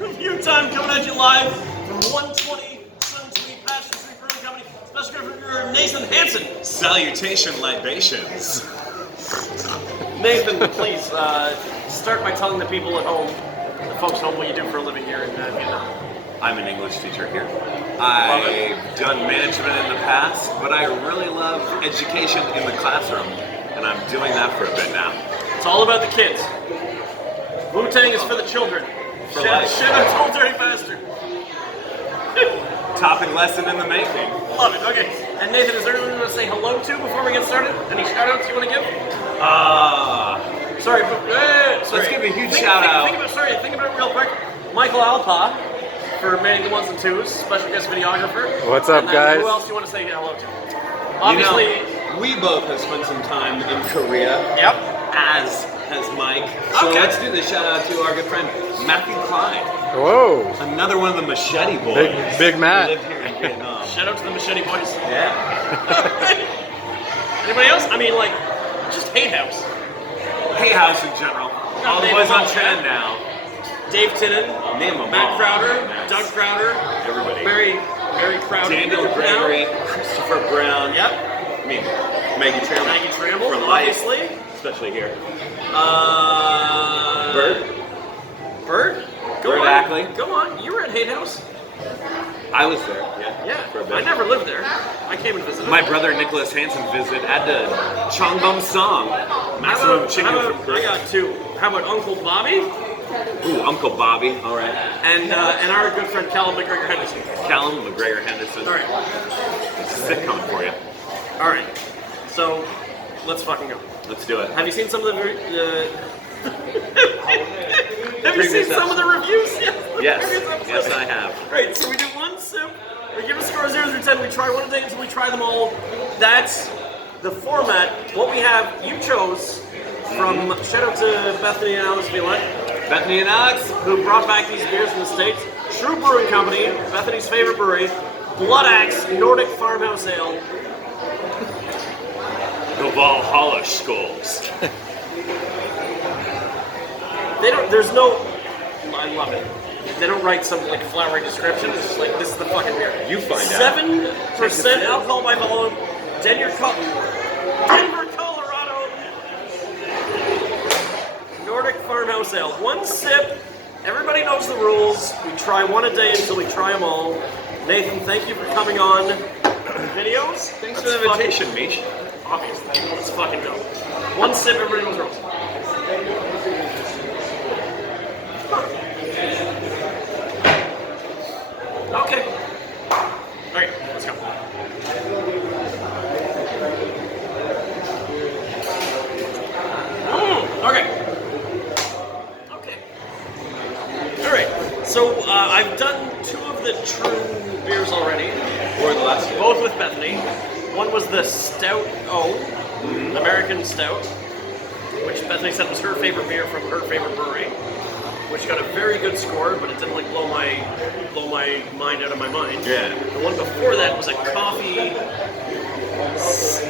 Review time coming at you live from 120 Sun Tree Passion Tree Brewing Company. Special guest reviewer Nathan Hanson. Salutation libations. Nathan, please start by telling the people at home, the folks at home, what you do for a living here in Vietnam. I'm an English teacher here. I've done management in the past, but I really love education in the classroom, and I'm doing that for a bit now. It's all about the kids. Wu-Tang is for the children. Shut up, old dirty bastard. Topic lesson in the making. Love it. Okay. And Nathan, is there anyone you want to say hello to before we get started? Any shout-outs you want to give? Sorry. Let's give a huge shout-out. Think about it real quick. Michael Alpa for manning the ones and twos, special guest videographer. What's up, guys? Who else do you want to say hello to? Obviously, we both have spent some time in Korea. Yep. As has Mike. So let's do the shout out to our good friend Matthew Klein. Whoa. Another one of the Machete Boys. Big Matt. Who live here in Vietnam. Shout out to the Machete Boys. Yeah. Anybody else? I mean, like, just Hate House. Hate House in general. All the boys on trend now. Dave Tinnen, Matt Crowder, Doug Crowder, everybody. Mary Crowder. Daniel Gregory, Christopher Brown. Yep. Me. Maggie Tramble. For obviously. Especially here. Bert? Go Bert on. Ackley. Go on. You were at Hate House? I was there, Yeah. for a bit. I never lived there. I came and visited. My brother Nicholas Hanson visited at the Chong Bum Song. Maximum chicken from I got two. How about Uncle Bobby? Ooh, Uncle Bobby. All right. And our good friend Callum McGregor Henderson. Callum McGregor Henderson. All right. Sick coming for you. All right. So, let's fucking go. Let's do it. Have you seen some of the Have you seen some of the reviews? Yes, I have. Great, so we do one sip, we give a score 0 through 10, we try one a day until we try them all. That's the format. What we have, you chose from, shout out to Bethany and Alex if you want. Bethany and Alex, who brought back these beers from the States. True Brewing Company, Bethany's favorite brewery, Bloodaxe Nordic Farmhouse Ale. the Valhalla Skulls. There's no, I love it. They don't write some like flowery description. It's just like, this is the fucking beer. You find out. 7% alcohol by volume. Denver, Colorado. Nordic Farmhouse Ale. One sip. Everybody knows the rules. We try one a day until we try them all. Nathan, thank you for coming on videos. Thanks for the invitation, Mish. Obviously, let's fucking go. One sip, everybody knows the rules. Okay. Okay, let's go. Okay. Alright, so I've done two of the true beers already. Or the last two. Both with Bethany. One was the Stout O, American Stout, which Bethany said was her favorite beer from her favorite brewery, which got a very good score, but it didn't like blow my mind out of my mind. Yeah. The one before that was a coffee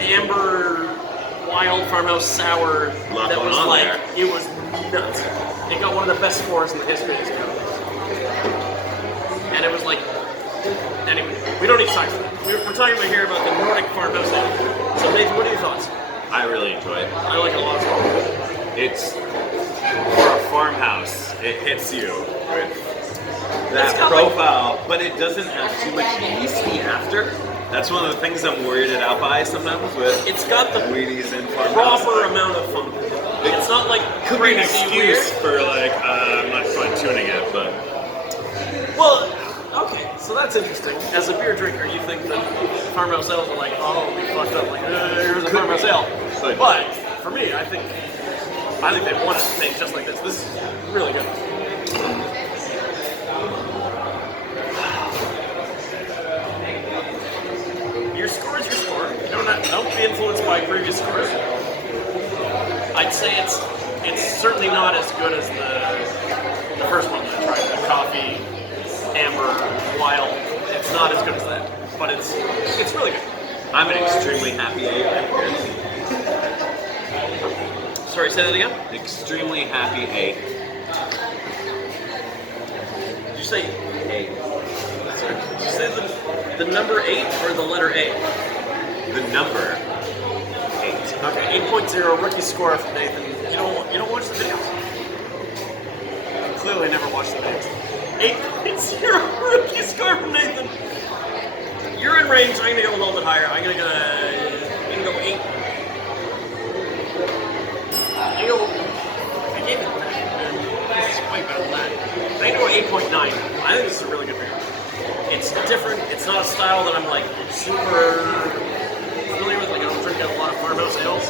amber wild farmhouse sour that was like there. It was nuts. It got one of the best scores in the history of this company. And it was like, anyway, we don't need science for that. We're talking about here about the Nordic farmhouse ale. So Nathan, what are your thoughts? I really enjoy it. I like it a lot as well. It's for a farmhouse. It hits you with that profile, but it doesn't have too much yeasty after. That's one of the things I'm weirded out by sometimes with. It's got the Wheaties and farmhouse. proper amount of fun. It's not like Could be an crazy excuse weird. for like I'm not fine tuning it, but Well, okay, so that's interesting. As a beer drinker, you think that farmhouse ales are like, oh, we fucked up, like here's a farmhouse ale. But for me, I think they want it to taste just like this. This is really good. Your score is your score. Don't be influenced by previous scores. I'd say it's certainly not as good as the first one that I tried, the coffee amber wild. It's not as good as that, but it's really good. I'm an extremely happy eight. Sorry, say that again? Extremely happy eight. you say 8? Did you say the number 8 or the letter A? The number 8. Okay, 8.0 rookie score from Nathan. You don't watch the videos? Clearly never watched the videos. 8.0 rookie score from Nathan. You're in range. I'm gonna go a little bit higher. I'm gonna go 8. I gave it this is way better than that. I'm gonna go 8.9. I think this is a really good beer. It's different. It's not a style that I'm like super familiar with. Like I don't drink a lot of Farmhouse ales.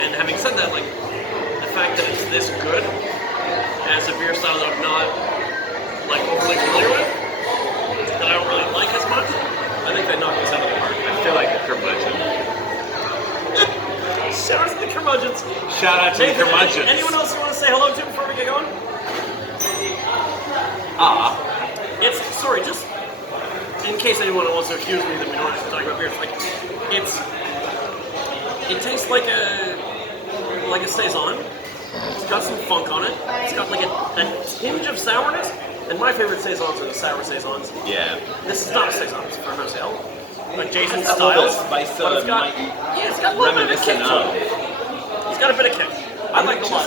And having said that, like the fact that it's this good as a beer style that I'm not like overly familiar with, that I don't really like as much, I think they knocked this out of the park. I feel like a curmudgeon. Shout out to the curmudgeons. Shout out to the Nathan, curmudgeons. anyone else you want to say hello to before we get going? It's sorry, just in case anyone wants to accuse me that we don't actually talk about beer. It's like it tastes like a saison. It's got some funk on it. It's got like a tinge of sourness. And my favorite saisons are the sour saisons. Yeah. This is not a saison. It's a Farmhouse ale. Adjacent It's got a little styles. spice But it's got it's got a little bit of a kick to reminiscent it. It's got a bit of kick. I like it a lot.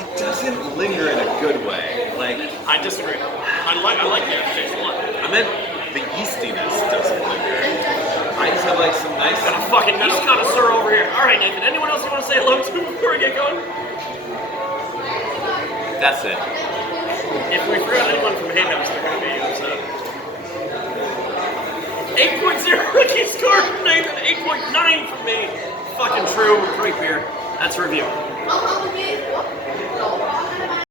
It doesn't linger in a good way. Like, I disagree. I like the aftertaste a lot. I meant the yeastiness doesn't linger. I just have like some nice. Got a fucking yeast connoisseur over here. All right, Nathan. Anyone else you want to say hello to before we get going? That's it. If we forgot anyone from Hanson, they're going to be upset. 8.0 rookie score from Nathan. 8.9 from me. Fucking true. Great beer. That's a review.